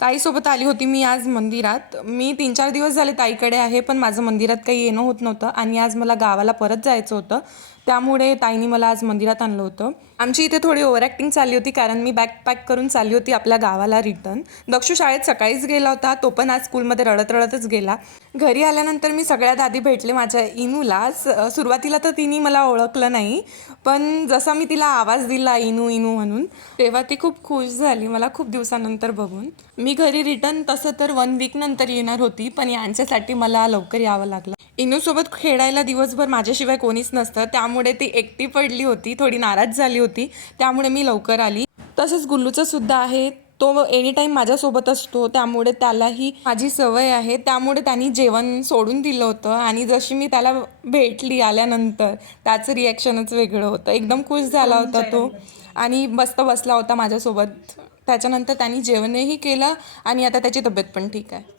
ताईसोबत आली होती मी आज मंदिरात. मी 3-4 दिवस झाले ताईकडे आहे, पण माझं मंदिरात काही येणं होत नव्हतं आणि आज मला गावाला परत जायचं होतं. त्यामुळे ताईने मला आज मंदिरात आणलं होतं. आमची इथे थोडी ओव्हर ॲक्टिंग चालली होती, कारण मी बॅग पॅक करून चालली होती आपल्या गावाला रिटर्न. दक्षू शाळेत सकाळीच गेला होता, तो पण आज स्कूलमध्ये रडत रडतच गेला. घरी आल्यानंतर मी सगळ्यात आधी भेटले माझ्या इनूला. सुरुवातीला तर तिने मला ओळखलं नाही, पण जसा मी तिला आवाज दिला इनू इनू म्हणून, तेव्हा ती खूप खुश झाली मला खूप दिवसानंतर बघून. मी घरी रिटर्न तसं तर 1 वीक नंतर येणार होती, पण यांच्यासाठी मला लवकर यावं लागलं. इनूसोबत खेळायला दिवसभर माझ्याशिवाय कोणीच नसतं, त्यामुळे ती एकटी पडली होती, थोडी नाराज झाली होती, त्यामुळे मी लवकर आली. तसंच गुल्लूचं सुद्धा आहे, तो एनी टाईम माझ्यासोबत असतो, त्यामुळे त्यालाही माझी सवय आहे. त्यामुळे त्यांनी जेवण सोडून दिलं होतं आणि जशी मी त्याला भेटली आल्यानंतर त्याचं रिॲक्शनच वेगळं होतं. एकदम खुश झाला होता तो आणि मस्त बसला होता माझ्यासोबत. त्याच्यानंतर त्यांनी जेवणही केलं आणि आता त्याची तब्येत पण ठीक आहे.